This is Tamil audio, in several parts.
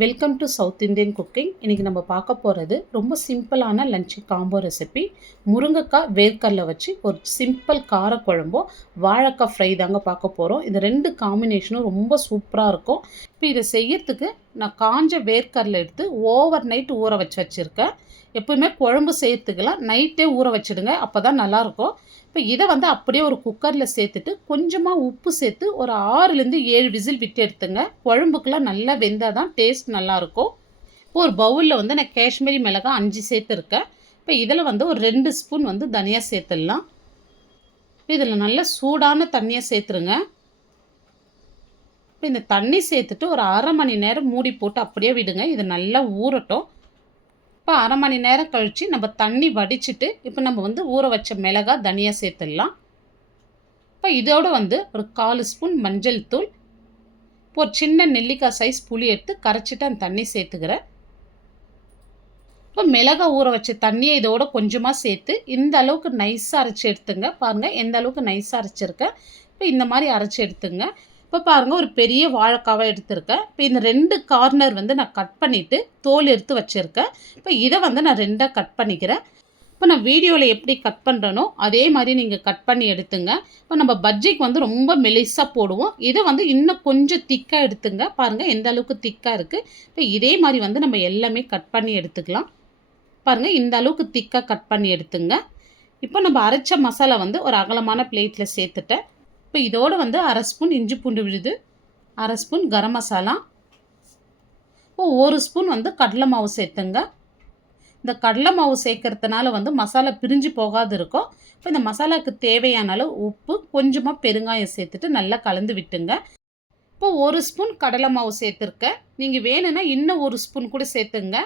Welcome to south Indian cooking. இன்றைக்கி நம்ம பார்க்க போகிறது ரொம்ப சிம்பிளான லஞ்ச் காம்போ ரெசிபி. முருங்கைக்காய் வேர்க்கடலை வச்சு ஒரு சிம்பிள் காரக்குழம்போ வாழைக்காய் ஃப்ரை தாங்க பார்க்க போகிறோம். இந்த ரெண்டு காம்பினேஷனும் ரொம்ப சூப்பராக இருக்கும். இப்போ இதை செய்யறதுக்கு நான் காஞ்ச வேர்க்கடலை எடுத்து ஓவர் நைட் ஊற வச்சுருக்கேன். எப்போவுமே குழம்பு செய்யறதுக்கெல்லாம் நைட்டே ஊற வச்சுடுங்க, அப்போ தான் நல்லாயிருக்கும். இப்போ இதை அப்படியே ஒரு குக்கரில் சேர்த்துட்டு கொஞ்சமாக உப்பு சேர்த்து ஒரு 6லேருந்து 7 விசில் விட்டு எடுத்துங்க. குழம்புக்கெல்லாம் நல்லா வெந்தால் தான் டேஸ்ட் நல்லாயிருக்கும். இப்போ ஒரு பவுலில் நான் காஷ்மீரி மிளகாய் 5 சேர்த்துருக்கேன். இப்போ இதில் ஒரு 2 ஸ்பூன் தனியாக சேர்த்துடலாம். இதில் நல்ல சூடான தண்ணியை சேர்த்துருங்க. இப்போ இந்த தண்ணி சேர்த்துட்டு ஒரு அரை மணி நேரம் மூடி போட்டு அப்படியே விடுங்க. இது நல்லா ஊறட்டும். இப்போ அரை மணி நேரம் கழித்து நம்ம தண்ணி வடிச்சிட்டு இப்போ நம்ம ஊற வச்ச மிளகாய் தனியாக சேர்த்துடலாம். இப்போ இதோடு ஒரு 1/4 ஸ்பூன் மஞ்சள் தூள், இப்போ ஒரு சின்ன நெல்லிக்காய் சைஸ் புளி எடுத்து கரைச்சிட்டு அந்த தண்ணி சேர்த்துக்கிறேன். இப்போ மிளகாய் ஊற வச்ச தண்ணியை இதோட கொஞ்சமாக சேர்த்து இந்த அளவுக்கு நைஸாக அரைச்சி எடுத்துங்க. பாருங்கள் எந்த அளவுக்கு நைஸாக அரைச்சிருக்கேன். இப்போ இந்த மாதிரி அரைச்சி எடுத்துங்க. இப்போ பாருங்கள் ஒரு பெரிய வாழைக்காவை எடுத்திருக்கேன். இப்போ இந்த 2 கார்னர் நான் கட் பண்ணிவிட்டு தோல் எடுத்து வச்சுருக்கேன். இப்போ இதை நான் 2ஆக கட் பண்ணிக்கிறேன். இப்போ நான் வீடியோவில் எப்படி கட் பண்ணுறனோ அதே மாதிரி நீங்கள் கட் பண்ணி எடுத்துங்க. இப்போ நம்ம பஜ்ஜிக்கு ரொம்ப மெலிசாக போடுவோம். இதை இன்னும் கொஞ்சம் திக்காக எடுத்துங்க. பாருங்கள் எந்த அளவுக்கு திக்காக இருக்குது. இப்போ இதே மாதிரி நம்ம எல்லாமே கட் பண்ணி எடுத்துக்கலாம். பாருங்கள் இந்த அளவுக்கு திக்காக கட் பண்ணி எடுத்துங்க. இப்போ நம்ம அரைச்ச மசாலா ஒரு அகலமான பிளேட்டில் சேர்த்துட்டேன். இப்போ இதோடு 1/2 ஸ்பூன் இஞ்சி பூண்டு விழுது, 1/2 ஸ்பூன் கரம் மசாலா, இப்போ 1 ஸ்பூன் கடலை மாவு சேர்த்துங்க. இந்த கடலை மாவு சேர்க்கறதுனால மசாலா பிரிஞ்சு போகாது இருக்கும். இப்போ இந்த மசாலாவுக்கு தேவையான அளவு உப்பு, கொஞ்சமாக பெருங்காயம் சேர்த்துட்டு நல்லா கலந்து விட்டுங்க. இப்போ 1 ஸ்பூன் கடலை மாவு சேர்த்துருக்கேன். நீங்கள் வேணும்னா இன்னும் 1 ஸ்பூன் கூட சேர்த்துங்க.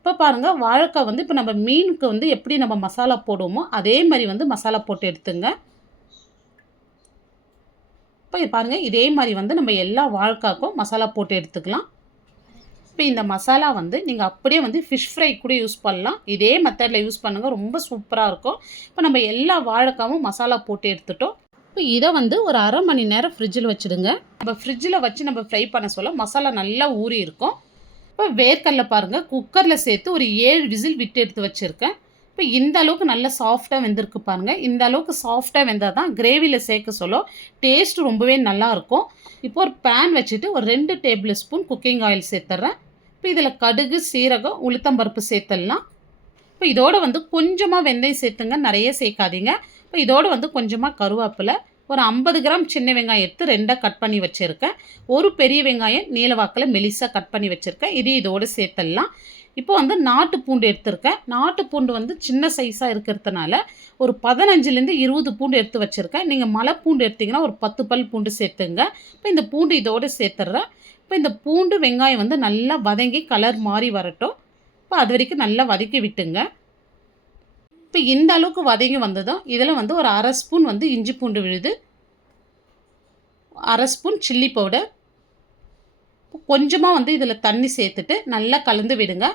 இப்போ பாருங்கள் வாழைக்காய் இப்போ நம்ம மீனுக்கு எப்படி நம்ம மசாலா போடுவோமோ அதே மாதிரி மசாலா போட்டு எடுத்துங்க. இப்போ பாருங்கள் இதே மாதிரி நம்ம எல்லா வாழைக்காய்க்கும் மசாலா போட்டு எடுத்துக்கலாம். இப்போ இந்த மசாலா நீங்கள் அப்படியே ஃபிஷ் ஃப்ரை கூட யூஸ் பண்ணலாம். இதே மெத்தடில் யூஸ் பண்ணுங்கள், ரொம்ப சூப்பராக இருக்கும். இப்போ நம்ம எல்லா வாழைக்காவும் மசாலா போட்டு எடுத்துட்டோம். இப்போ இதை ஒரு அரை மணி நேரம் ஃப்ரிட்ஜில் வச்சுடுங்க. நம்ம ஃப்ரிட்ஜில் வச்சு நம்ம ஃப்ரை பண்ண சொல்ல மசாலா நல்லா ஊறி இருக்கும். இப்போ வேர்க்கடலை பாருங்கள் குக்கரில் சேர்த்து ஒரு 7 விசில் விட்டு எடுத்து வச்சுருக்கேன். இப்போ இந்த அளவுக்கு நல்லா சாஃப்டாக வெந்திருக்கு பாருங்கள். இந்த அளவுக்கு சாஃப்டாக வெந்தால் தான் கிரேவியில் சேர்க்க சொல்ல டேஸ்ட் ரொம்பவே நல்லாயிருக்கும். இப்போ ஒரு பேன் வச்சுட்டு ஒரு 2 டேபிள் ஸ்பூன் குக்கிங் ஆயில் சேர்த்துட்றேன். இப்போ இதில் கடுகு, சீரகம், உளுத்தம்பருப்பு சேர்த்துடலாம். இப்போ இதோடு கொஞ்சமாக வெந்தயம் சேர்த்துங்க, நிறைய சேர்க்காதீங்க. இப்போ இதோடு கொஞ்சமாக கருவேப்பிலை, ஒரு 50 கிராம் சின்ன வெங்காயம் எடுத்து 2ஆக கட் பண்ணி வச்சுருக்கேன். ஒரு பெரிய வெங்காயம் நீளவாக்கில் மெலிசாக கட் பண்ணி வச்சுருக்கேன். இதோடு சேர்த்துடலாம். இப்போ நாட்டு பூண்டு எடுத்திருக்கேன். நாட்டு பூண்டு சின்ன சைஸாக இருக்கிறதுனால ஒரு 15லேருந்து 20 பூண்டு எடுத்து வச்சுருக்கேன். நீங்கள் மலை பூண்டு எடுத்திங்கன்னா ஒரு 10 பல் பூண்டு சேர்த்துங்க. இப்போ இந்த பூண்டு இதோடு சேர்த்துட்றேன். இப்போ இந்த பூண்டு வெங்காயம் நல்லா வதங்கி கலர் மாறி வரட்டும். இப்போ அது வரைக்கும் நல்லா வதக்கி விட்டுங்க. இப்போ இந்த அளவுக்கு வதங்கி வந்ததும் இதில் ஒரு அரை ஸ்பூன் இஞ்சி பூண்டு விழுது, அரை ஸ்பூன் சில்லி பவுடர், கொஞ்சமாக இதில் தண்ணி சேர்த்துட்டு நல்லா கலந்து விடுங்க.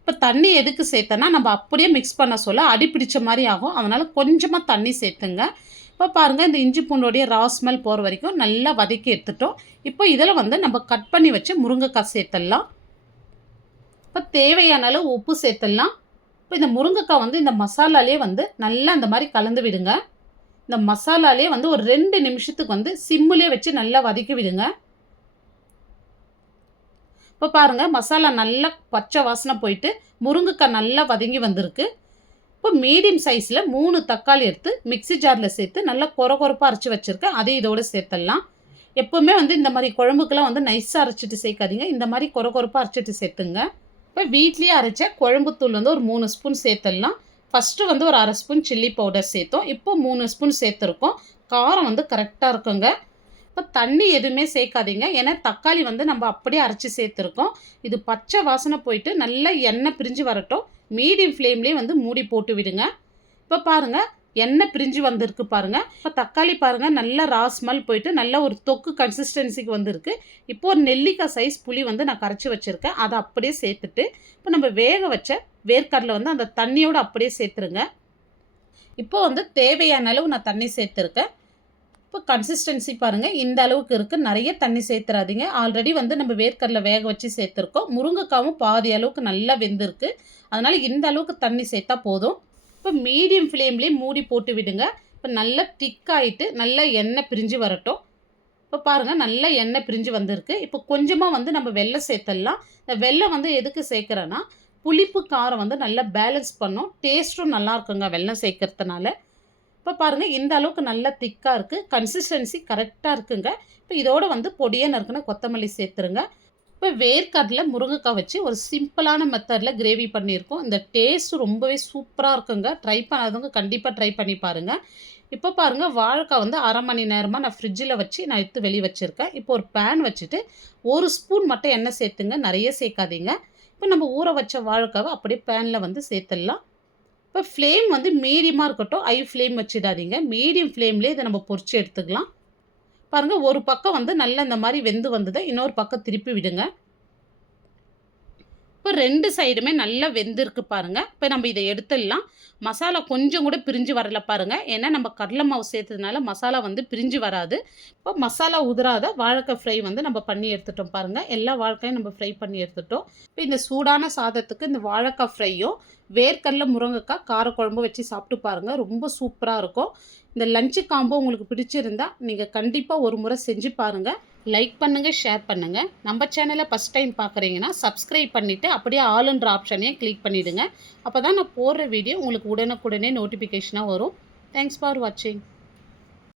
இப்போ தண்ணி எதுக்கு சேர்த்தனா நம்ம அப்படியே மிக்ஸ் பண்ண சொல்ல அடி பிடிச்ச மாதிரி ஆகும். அதனால் கொஞ்சமாக தண்ணி சேர்த்துங்க. இப்போ பாருங்கள் இந்த இஞ்சி பூண்டோடைய ரா ஸ்மெல் போகிற வரைக்கும் நல்லா வதக்கி எடுத்துட்டோம். இப்போ இதில் நம்ம கட் பண்ணி வச்சு முருங்கைக்காய் சேர்த்துடலாம். இப்போ தேவையான அளவு உப்பு சேர்த்துடலாம். இப்போ இந்த முருங்கைக்காய் இந்த மசாலாலே நல்லா அந்த மாதிரி கலந்து விடுங்க. இந்த மசாலாலே ஒரு 2 நிமிஷத்துக்கு சிம்முலே வச்சு நல்லா வதக்கி விடுங்க. இப்போ பாருங்கள் மசாலா நல்லா பச்சை வாசனை போயிட்டு முருங்கைக்காய் நல்லா வதங்கி வந்திருக்கு. இப்போ மீடியம் சைஸில் 3 தக்காளி எடுத்து மிக்ஸி ஜாரில் சேர்த்து நல்லா கொரப்பாக அரைச்சி வச்சுருக்கேன். அதே இதோடு சேர்த்துடலாம். எப்போவுமே இந்த மாதிரி குழம்புக்கெல்லாம் நைஸாக அரைச்சிட்டு சேர்க்காதீங்க, இந்த மாதிரி கொரப்பாக அரைச்சிட்டு சேர்த்துங்க. இப்போ வீட்லேயே அரைச்ச குழம்புத்தூள் ஒரு 3 ஸ்பூன் சேர்த்துடலாம். ஃபஸ்ட்டு ஒரு அரை ஸ்பூன் சில்லி பவுடர் சேர்த்தோம். இப்போ 3 ஸ்பூன் சேர்த்துருக்கோம். காரம் கரெக்டாக இருக்குங்க. இப்போ தண்ணி எதுவுமே சேர்க்காதீங்க, ஏன்னா தக்காளி நம்ம அப்படியே அரைச்சி சேர்த்துருக்கோம். இது பச்சை வாசனை போயிட்டு நல்லா எண்ணெய் பிரிஞ்சு வரட்டும். மீடியம் ஃப்ளேம்லேயே மூடி போட்டு விடுங்க. இப்போ பாருங்கள் எண்ணெய் பிரிஞ்சு வந்திருக்கு பாருங்கள். இப்போ தக்காளி பாருங்கள் நல்லா ரா ஸ்மெல் போயிட்டு நல்ல ஒரு தொக்கு கன்சிஸ்டன்சிக்கு வந்திருக்கு. இப்போ ஒரு நெல்லிக்காய் சைஸ் புளி நான் கரைச்சி வச்சுருக்கேன். அதை அப்படியே சேர்த்துட்டு இப்போ நம்ம வேக வச்ச வேர்க்கடலை அந்த தண்ணியோடு அப்படியே சேர்த்துருங்க. இப்போ தேவையான அளவு நான் தண்ணி சேர்த்துருக்கேன். இப்போ கன்சிஸ்டன்சி பாருங்கள் இந்த அளவுக்கு இருக்குது. நிறைய தண்ணி சேர்த்துறாதீங்க. ஆல்ரெடி வந்து நம்ம வேர்க்கடலை வேக வச்சு சேர்த்துருக்கோம். முருங்கைக்காவும் பாதி அளவுக்கு நல்லா வெந்திருக்கு. அதனால் இந்த அளவுக்கு தண்ணி சேர்த்தா போதும். இப்போ மீடியம் ஃப்ளேம்லேயே மூடி போட்டு விடுங்க. இப்போ நல்லா திக்காயிட்டு நல்லா எண்ணெய் பிரிஞ்சு வரட்டும். இப்போ பாருங்கள் நல்லா எண்ணெய் பிரிஞ்சு வந்திருக்கு. இப்போ கொஞ்சமாக வந்து நம்ம வெல்லம் சேர்த்துடலாம். இந்த வெல்லம் வந்து எதுக்கு சேர்க்குறேன்னா புளிப்பு காரம் வந்து நல்லா பேலன்ஸ் பண்ணும். டேஸ்ட்டும் நல்லா இருக்குங்க வெல்லம் சேர்க்கறதுனால. இப்போ பாருங்கள் இந்த அளவுக்கு நல்லா திக்காக இருக்குது. கன்சிஸ்டன்சி கரெக்டாக இருக்குங்க. இப்போ இதோட வந்து பொடியாக நறுக்குன கொத்தமல்லி சேர்த்துருங்க. இப்போ வேர்க்கடலை முருங்கைக்காய் வச்சு ஒரு சிம்பிளான மெத்தடில் கிரேவி பண்ணியிருக்கோம். இந்த டேஸ்ட் ரொம்பவே சூப்பராக இருக்குங்க. ட்ரை பண்ணாதவங்க கண்டிப்பாக ட்ரை பண்ணி பாருங்கள். இப்போ பாருங்கள் வாழைக்காய் வந்து அரை மணி நேரமாக நான் ஃப்ரிட்ஜில் வச்சு நான் எடுத்து வெளியே வச்சுருக்கேன். இப்போ ஒரு பேன் வச்சுட்டு 1 ஸ்பூன் மட்டும் எண்ணெய் சேர்த்துங்க. நிறைய சேர்க்காதீங்க. இப்போ நம்ம ஊற வச்ச வாழைக்காவை அப்படியே பேனில் வந்து சேர்த்துடலாம். இப்போ ஃப்ளேம் வந்து மீடியமாக இருக்கட்டும். ஹை ஃப்ளேம் வச்சிடாதீங்க. மீடியம் ஃப்ளேம்லேயே இதை நம்ம பொரிச்சு எடுத்துக்கலாம். பாருங்கள் ஒரு பக்கம் வந்து நல்லா இந்த மாதிரி வெந்து வந்ததை இன்னொரு பக்கம் திருப்பி விடுங்க. இப்போ 2 சைடுமே நல்லா வெந்திருக்கு பாருங்கள். இப்போ நம்ம இதை எடுத்துடலாம். மசாலா கொஞ்சம் கூட பிரிஞ்சு வரல பாருங்கள். ஏன்னா நம்ம கடலை மாவு சேர்த்ததுனால மசாலா வந்து பிரிஞ்சு வராது. இப்போ மசாலா உதிராத வாழைக்காய் ஃப்ரை வந்து நம்ம பண்ணி எடுத்துட்டோம் பாருங்கள். எல்லா வாழைக்காயும் நம்ம ஃப்ரை பண்ணி எடுத்துட்டோம். இப்போ இந்த சூடான சாதத்துக்கு இந்த வாழைக்காய் ஃப்ரையும் வேர்க்கடலை முருங்கைக்காய் காரக்குழம்பு வச்சு சாப்பிட்டு பாருங்கள். ரொம்ப சூப்பராக இருக்கும். இந்த லஞ்சு காம்போ உங்களுக்கு பிடிச்சிருந்தா நீங்கள் கண்டிப்பாக ஒரு முறை செஞ்சு பாருங்கள். லைக் பண்ணுங்கள், ஷேர் பண்ணுங்கள். நம்ம சேனலை ஃபஸ்ட் டைம் பார்க்குறீங்கன்னா சப்ஸ்கிரைப் பண்ணிவிட்டு அப்படியே ஆல்ன்ற ஆப்ஷனையும் கிளிக் பண்ணிவிடுங்க. அப்போ தான் நான் போடுற வீடியோ உங்களுக்கு உடனுக்குடனே நோட்டிஃபிகேஷனாக வரும். தேங்க்ஸ் ஃபார் வாட்சிங்.